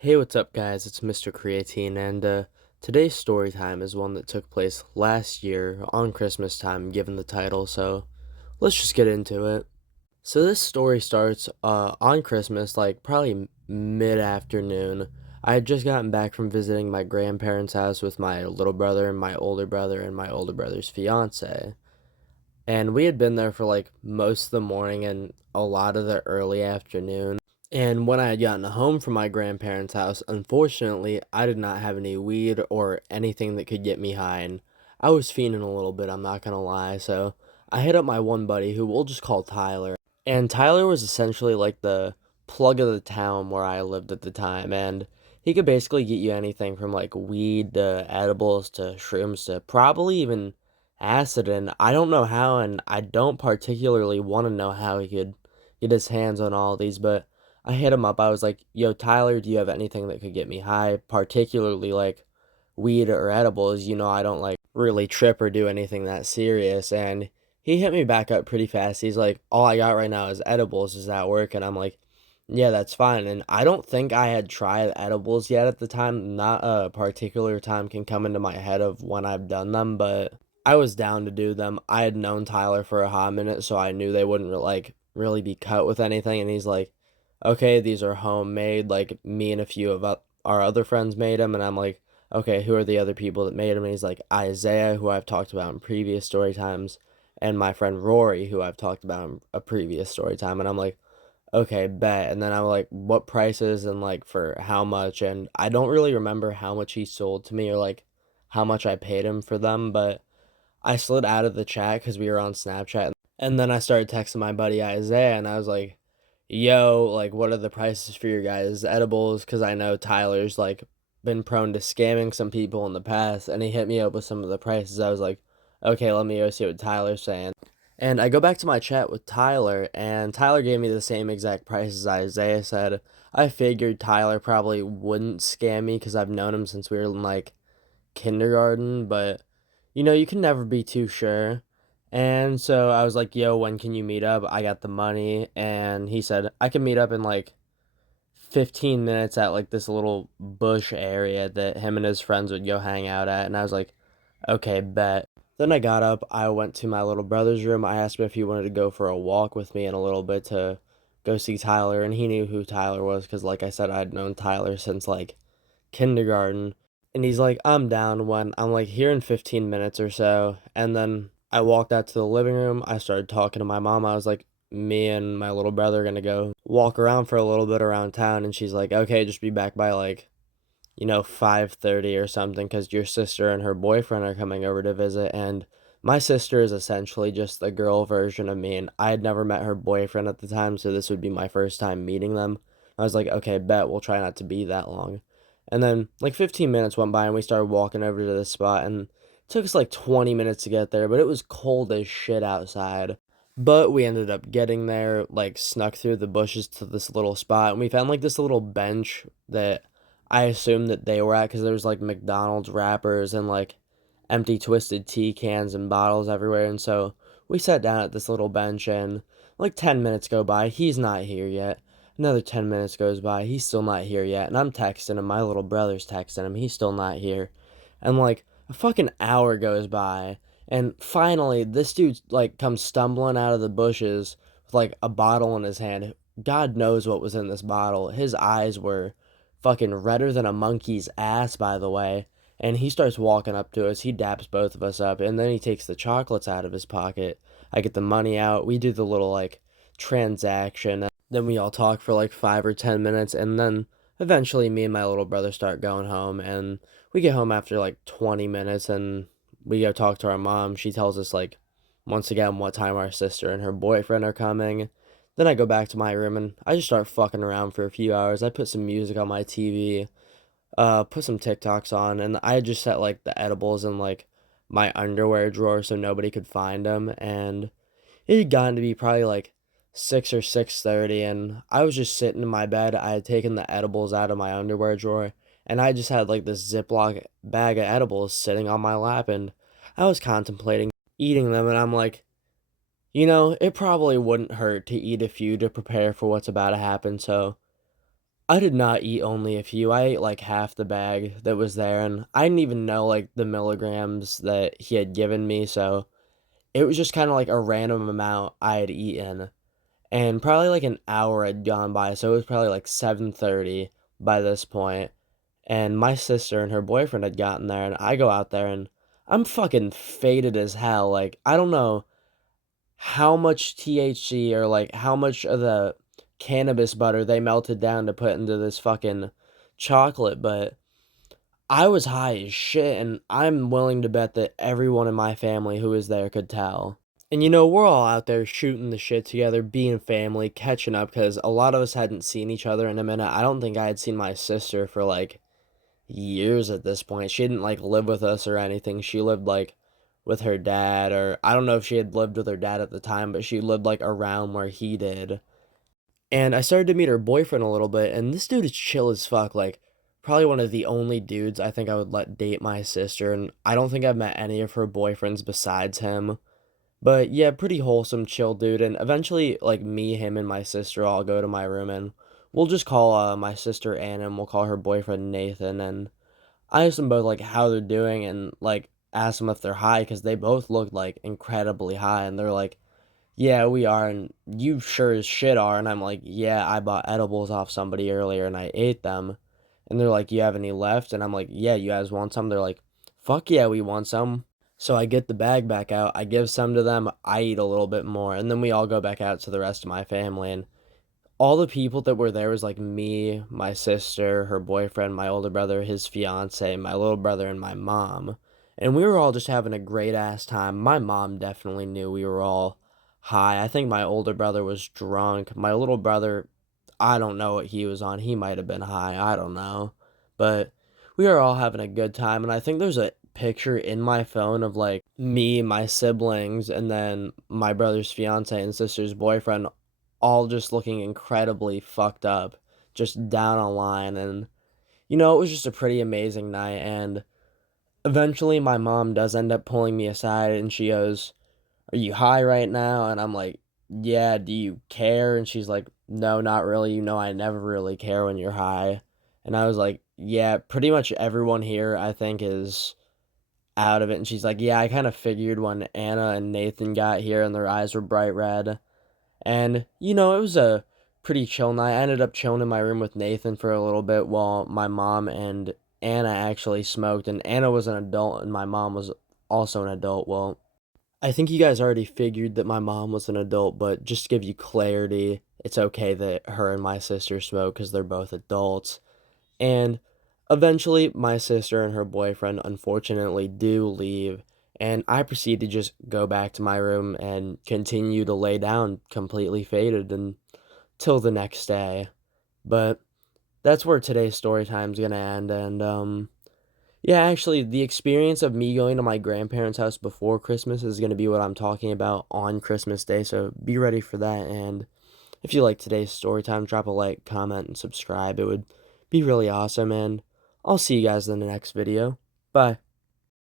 Hey, what's up, guys? It's Mr. Creatine, and today's story time is one that took place last year on Christmas time, given the title, so let's just get into it. So, this story starts on Christmas, like probably mid afternoon. I had just gotten back from visiting my grandparents' house with my little brother and my older brother and my older brother's fiance. And we had been there for like most of the morning and a lot of the early afternoon. And when I had gotten home from my grandparents' house, unfortunately, I did not have any weed or anything that could get me high. And I was fiending a little bit, I'm not gonna lie. So I hit up my one buddy who we'll just call Tyler. And Tyler was essentially like the plug of the town where I lived at the time. And he could basically get you anything from like weed to edibles to shrooms to probably even acid. And I don't know how, and I don't particularly want to know how he could get his hands on all these, but I hit him up. I was like, "Yo, Tyler, do you have anything that could get me high, particularly like weed or edibles? I don't like really trip or do anything that serious." And he hit me back up pretty fast. He's like, "All I got right now is edibles. Does that work?" And I'm like, "Yeah, that's fine." And I don't think I had tried edibles yet at the time. Not a particular time can come into my head of when I've done them, but I was down to do them. I had known Tyler for a hot minute, so I knew they wouldn't like really be cut with anything. And he's like, "Okay, these are homemade. Like me and a few of our other friends made them." And I'm like, "Okay, who are the other people that made them?" And he's like, "Isaiah, who I've talked about in previous story times, and my friend Rory, who I've talked about in a previous story time." And I'm like, "Okay, bet." And then I'm like, "What prices and like for how much?" And I don't really remember how much he sold to me or like how much I paid him for them, but I slid out of the chat because we were on Snapchat. And then I started texting my buddy Isaiah, and I was like, "Yo, like, what are the prices for your guys' edibles?" Because I know Tyler's like been prone to scamming some people in the past, and he hit me up with some of the prices. I was like, "Okay, let me go see what Tyler's saying." And I go back to my chat with Tyler, and Tyler gave me the same exact prices Isaiah said. I figured Tyler probably wouldn't scam me because I've known him since we were in like kindergarten, but you can never be too sure. And so I was like, "Yo, when can you meet up? I got the money." And he said, "I can meet up in like 15 minutes at like this little bush area that him and his friends would go hang out at." And I was like, "Okay, bet." Then I got up, I went to my little brother's room. I asked him if he wanted to go for a walk with me in a little bit to go see Tyler. And he knew who Tyler was because, like I said, I'd known Tyler since like kindergarten. And he's like, "I'm down when." I'm like, "Here in 15 minutes or so." And then I walked out to the living room. I started talking to my mom. I was like, "Me and my little brother are gonna go walk around for a little bit around town." And she's like, "Okay, just be back by like, 5:30 or something because your sister and her boyfriend are coming over to visit." And my sister is essentially just the girl version of me. And I had never met her boyfriend at the time, so this would be my first time meeting them. I was like, "Okay, bet we'll try not to be that long." And then like 15 minutes went by and we started walking over to this spot, and it took us like 20 minutes to get there, but it was cold as shit outside. But we ended up getting there, like snuck through the bushes to this little spot, and we found like this little bench that I assumed that they were at because there was like McDonald's wrappers and like empty twisted tea cans and bottles everywhere. And so we sat down at this little bench, and like 10 minutes go by. He's not here yet. Another 10 minutes goes by. He's still not here yet. And I'm texting him. My little brother's texting him. He's still not here. And like a fucking hour goes by. And finally, this dude like comes stumbling out of the bushes with like a bottle in his hand. God knows what was in this bottle. His eyes were fucking redder than a monkey's ass, by the way. And he starts walking up to us. He daps both of us up, and then he takes the chocolates out of his pocket. I get the money out. We do the little like transaction. Then we all talk for like 5 or 10 minutes, and then eventually me and my little brother start going home. And we get home after like 20 minutes, and we go talk to our mom. She tells us like once again what time our sister and her boyfriend are coming. Then I go back to my room and I just start fucking around for a few hours. I put some music on my TV, put some TikToks on, and I just set like the edibles in like my underwear drawer so nobody could find them. And it had gotten to be probably like 6 or 6:30, and I was just sitting in my bed. I had taken the edibles out of my underwear drawer, and I just had like this Ziploc bag of edibles sitting on my lap, and I was contemplating eating them. And I'm like, it probably wouldn't hurt to eat a few to prepare for what's about to happen. So I did not eat only a few. I ate like half the bag that was there, and I didn't even know like the milligrams that he had given me, so it was just kind of like a random amount I had eaten. And probably like an hour had gone by, so it was probably like 7:30 by this point. And my sister and her boyfriend had gotten there, and I go out there and I'm fucking faded as hell. Like, I don't know how much THC or like how much of the cannabis butter they melted down to put into this fucking chocolate, but I was high as shit, and I'm willing to bet that everyone in my family who was there could tell. And we're all out there shooting the shit together, being family, catching up, because a lot of us hadn't seen each other in a minute. I don't think I had seen my sister for like years at this point. She didn't like live with us or anything. She lived like with her dad, or I don't know if she had lived with her dad at the time, but she lived like around where he did. And I started to meet her boyfriend a little bit, and this dude is chill as fuck. Like, probably one of the only dudes I think I would let date my sister, and I don't think I've met any of her boyfriends besides him. But yeah, pretty wholesome, chill dude. And eventually, like me, him, and my sister all go to my room, and we'll just call my sister Anna, and we'll call her boyfriend Nathan. And I asked them both like how they're doing, and like asked them if they're high because they both looked like incredibly high, and they're like, "Yeah, we are," and "You sure as shit are." And I'm like, "Yeah, I bought edibles off somebody earlier, and I ate them." And they're like, "You have any left?" And I'm like, "Yeah, you guys want some?" They're like, "Fuck yeah, we want some." So I get the bag back out, I give some to them, I eat a little bit more, and then we all go back out to the rest of my family. And all the people that were there was like me, my sister, her boyfriend, my older brother, his fiance, my little brother, and my mom. And we were all just having a great ass time. My mom definitely knew we were all high. I think my older brother was drunk. My little brother, I don't know what he was on. He might have been high. I don't know. But we were all having a good time. And I think there's a picture in my phone of like me, my siblings, and then my brother's fiance and sister's boyfriend all just looking incredibly fucked up, just down a line. And it was just a pretty amazing night. And eventually my mom does end up pulling me aside, and she goes, "Are you high right now?" And I'm like, "Yeah, do you care?" And she's like, "No, not really. I never really care when you're high." And I was like, "Yeah, pretty much everyone here I think is out of it." And she's like, "Yeah, I kind of figured when Anna and Nathan got here and their eyes were bright red." And, it was a pretty chill night. I ended up chilling in my room with Nathan for a little bit while my mom and Anna actually smoked. And Anna was an adult and my mom was also an adult. Well, I think you guys already figured that my mom was an adult, but just to give you clarity, it's okay that her and my sister smoke because they're both adults. And eventually, my sister and her boyfriend unfortunately do leave, and I proceed to just go back to my room and continue to lay down completely faded until the next day. But that's where today's story time's gonna end. And yeah, actually, the experience of me going to my grandparents' house before Christmas is gonna be what I'm talking about on Christmas Day, so be ready for that. And if you like today's story time, drop a like, comment, and subscribe. It would be really awesome, and I'll see you guys in the next video. Bye.